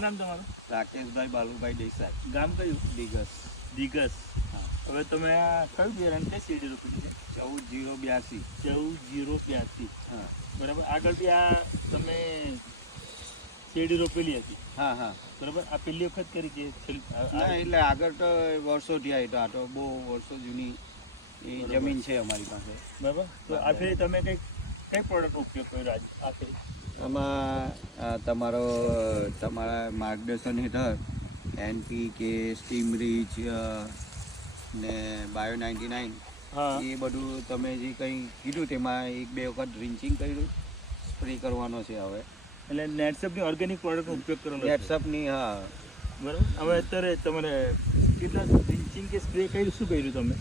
શું નામ તમારું? રાકેશભાઈ બાલુભાઈ દેસાઈ. ગામ કયું? દિગસ. દિગસ. હા. હવે તમે આ કયું બિયારણ છે શેરડી રોપેલી છે? 14-082. 14-082. હા બરાબર. આગળથી આ તમે શેરડી રોપેલી હતી. હા હા. બરાબર. આ પહેલી વખત કરી કે ના એટલે આગળ તો વર્ષોથી આવી તો આ તો બહુ વર્ષો જૂની એ બરોબર. જમીન છે અમારી પાસે. બરાબર. તો આ ફેરી તમે કઈ પ્રોડક્ટનો ઉપયોગ કર્યો આજ આ ફેરી? આમાં તમારા માર્ગદર્શન હેઠળ NPK, સ્ટીમ રીચ ને બાયો 99 હા. એ બધું તમે જે કંઈ કીધું તેમાં 1-2 વખત ડ્રિન્ચિંગ કર્યું, સ્પ્રે કરવાનો છે હવે. એટલે નેટસપની ઓર્ગેનિક પ્રોડક્ટનો ઉપયોગ કરવાનો છે. નેટસપની હા. બરાબર. હવે અત્યારે તમારે કેટલા ડ્રિન્ચિંગ કે સ્પ્રે કર્યું, શું કર્યું તમે?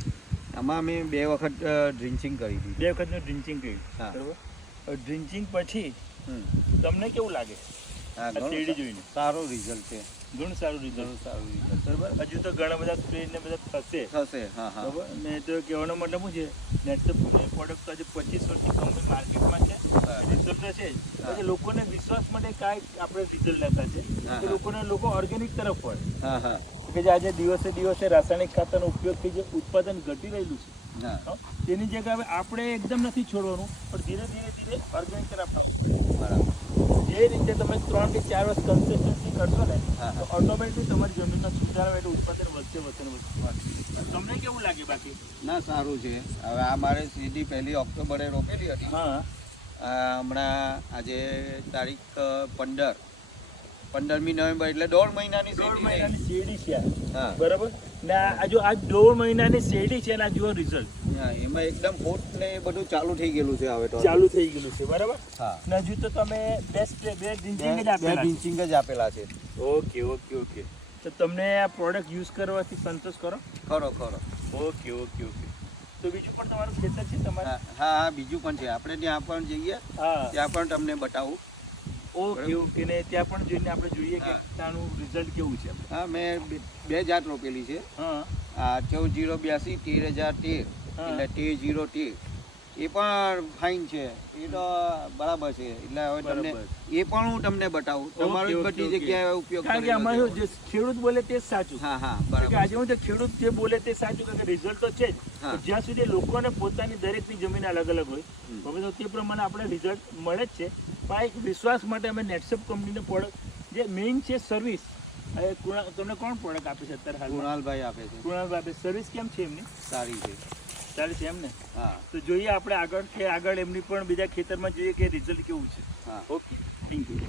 આમાં મેં 2 વખત ડ્રિન્ચિંગ કરી દીધી. 2 વખતનું ડ્રિન્ચિંગ કર્યું. હા. બરાબર. હવે ડ્રિન્ચિંગ પછી હમ. તમને કેવું લાગે હા આ ઘણું શેરડી જોઈને? સારું રિઝલ્ટ છે. ઘણું સારું રિઝલ્ટ. ઘણું સારું રિઝલ્ટ બરાબર. હજુ તો ઘણા બધા સ્પ્રે ને બધા થશે. થશે. હા હા. બરાબર. ને તો કહેવાનો મતલબ શું છે, નેટસપની પ્રોડક્ટ તો આજે 25 વર્ષથી કંપની માર્કેટમાં છે, રિઝલ્ટ તો છે જ. પછી લોકોને વિશ્વાસ માટે કાંઈ આપણે રિઝલ્ટ લેતા છે હા, કે હા. લોકો ઓર્ગેનિક તરફ હોય હા હા કે જે આજે દિવસે દિવસે રાસાયણિક ખાતરનો ઉપયોગથી જે ઉત્પાદન ઘટી રહેલું છે, હા. હા, તેની જગ્યાએ હવે આપણે એકદમ નથી છોડવાનું, પણ ધીરે ધીરે ઓર્ગેનિક તરફ આવવું પડે. બરાબર. જે રીતે તમે 3 કે 4 વર્ષ કન્સિસ્ટન્સી કરશો ને, હા, તો હા. ઓટોમેટિક તમારી જમીનમાં સુધારો એટલે ઉત્પાદન વધશે વધશે ને વધશે. તમને કેવું લાગે બાકી? ના સારું છે. હવે આ મારે સીધી 1 ઓક્ટોબરે રોપેલી હતી. હા. હમણાં આજે તારીખ 15મી નવેમ્બર એટલે 1.5 મહિનાની 1.5 સીધી મહિનાની થઈ. શેરડી છે આ. હા બરાબર. ને આ જો આ 1.5 મહિનાની શેરડી છે ને આ જુઓ રિઝલ્ટ હા, એમાં એકદમ ફૂટ ને એ બધું ચાલુ થઈ ગયેલું છે હવે તો. ચાલુ થઈ ગયેલું છે. બરાબર. હા. ને હજુ તો તમે બે ડ્રિન્ચિંગ જ બે આપેલા છે. ડ્રિન્ચિંગ જ આપેલા છે. Okay okay okay. તો તમને આ પ્રોડક્ટ યુઝ કરવાથી સંતોષ કરો? ખરો ખરો. Okay okay okay. તો બીજું પણ તમારું ખેતર છે તમારે? હા હા બીજું પણ છે. આપણે ત્યાં પણ જઈએ હા. ત્યાં પણ તમને બતાવું. Okay okay. ને ત્યાં પણ જોઈને આપણે જોઈએ કે હા. ત્યાંનું રિઝલ્ટ કેવું છે. હા મેં 2 જાત રોપેલી છે. હા. આ 14-082, 13,013 હા. એટલે 13,013 એ પણ ફાઇન છે. એ તો બરાબર છે. એટલે હવે તમને બરાબર. એ પણ હું તમને બતાવું. તમારો જ ઓકે, બધી ઓકે. જગ્યાએ ઉપયોગ કારણ કે કરેલો આમાં છે. શું જે ખેડૂત બોલે તે જ સાચું. હા હા કે બરાબર. આજે હું જે ખેડૂત જે બોલે તે સાચું, કારણ કે રિઝલ્ટ તો છે જ. હા. પણ જ્યાં સુધી લોકોને પોતાની દરેકની જમીન અલગ અલગ હોય, હમ. હવે તો તે પ્રમાણે આપણે રિઝલ્ટ મળે જ છે. પણ આ એક વિશ્વાસ માટે અમે નેટસપ કંપનીનો પ્રોડક્ટ જે મેઇન છે સર્વિસ. હવે તમને કોણ પ્રોડક્ટ આપે છે અત્યારે હાલ? કૃણાલભાઈ આપે છે. કૃણાલભાઈ આપે. સર્વિસ કેમ છે એમની? સારી છે. સારી છે એમ ને? હા તો જોઈએ આપણે આગળ એમની પણ બીજા ખેતરમાં જોઈએ કે રિઝલ્ટ કેવું છે. હા. Okay, thank you.